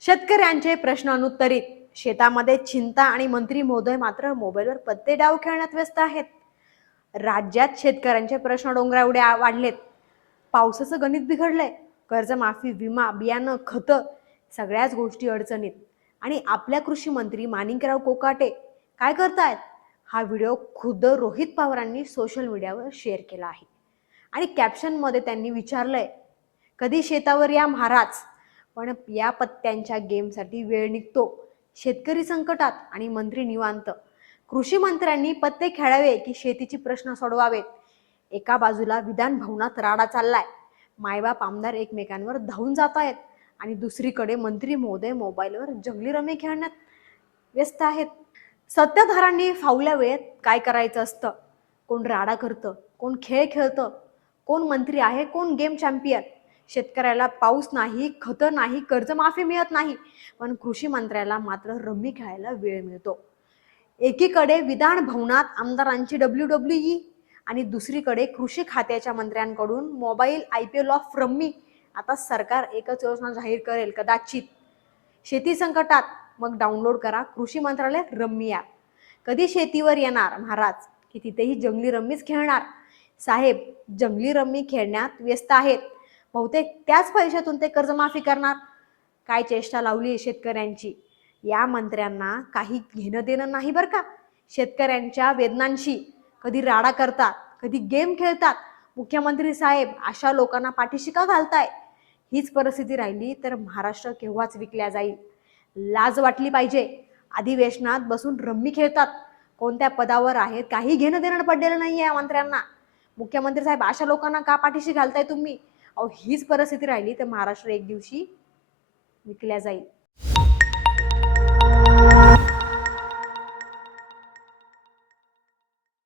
शेतकऱ्यांचे प्रश्न अनुत्तरित. शेतामध्ये चिंता आणि मंत्री महोदय मात्र मोबाईलवर पत्ते डाव खेळण्यात व्यस्त आहेत. राज्यात शेतकऱ्यांचे प्रश्न डोंगरा एवढे वाढलेत. पावसाचं गणित बिघडलंय. कर्जमाफी, विमा, बियाणं, खतं सगळ्याच गोष्टी अडचणीत. आणि आपल्या कृषी मंत्री माणिकराव कोकाटे काय करतायत? हा व्हिडिओ खुद्द रोहित पवारांनी सोशल मीडियावर शेअर केला आहे. आणि कॅप्शनमध्ये त्यांनी विचारलंय, कधी शेतावर या महाराज. पण या पत्त्यांच्या गेमसाठी वेळ निघतो. शेतकरी संकटात आणि मंत्री निवांत. कृषी मंत्र्यांनी पत्ते खेळावे की शेतीची प्रश्न सोडवावेत? एका बाजूला विधान भवनात राडा चाललाय. मायबाप आमदार एकमेकांवर धावून जात आहेत. आणि दुसरीकडे मंत्री महोदय मोबाईलवर जंगली रमी खेळण्यात व्यस्त आहेत. सत्ताधाऱ्यांनी फावल्या वेळेत काय करायचं असतं? कोण राडा करतं, कोण खेळ खेळतं, कोण मंत्री आहे, कोण गेम चॅम्पियन. शेतकऱ्याला पाऊस नाही, खतं नाही, कर्जमाफी मिळत नाही, पण कृषी मंत्र्याला मात्र रम्मी खेळायला वेळ मिळतो. एकीकडे विधान भवनात आमदारांची WWE आणि दुसरीकडे कृषी खात्याच्या मंत्र्यांकडून मोबाईल IPL ऑफ रम्मी. आता सरकार एकच योजना जाहीर करेल कदाचित. शेती संकटात? मग डाउनलोड करा कृषी मंत्रालय रम्मी ॲप. कधी शेतीवर येणार महाराज की तिथेही जंगली रम्मीच खेळणार? साहेब, जंगली रम्मी खेळण्यात व्यस्त आहेत. बहुतेक त्याच पैशातून ते कर्जमाफी करणार. काय चेष्टा लावली शेतकऱ्यांची. या मंत्र्यांना काही घेणं देणं नाही बरं का शेतकऱ्यांच्या वेदनांशी. कधी राडा करतात, कधी गेम खेळतात. मुख्यमंत्री साहेब, अशा लोकांना पाठीशी का घालताय? हीच परिस्थिती राहिली तर महाराष्ट्र केव्हाच विकल्या जाईल. लाज वाटली पाहिजे. अधिवेशनात बसून रम्मी खेळतात. कोणत्या पदावर आहेत काही घेणं देणं पडलेलं नाहीये या मंत्र्यांना. मुख्यमंत्री साहेब, अशा लोकांना का पाठीशी घालताय तुम्ही? अहो, हीच परिस्थिती राहिली तर महाराष्ट्र एक दिवशी विकल्या जाईल.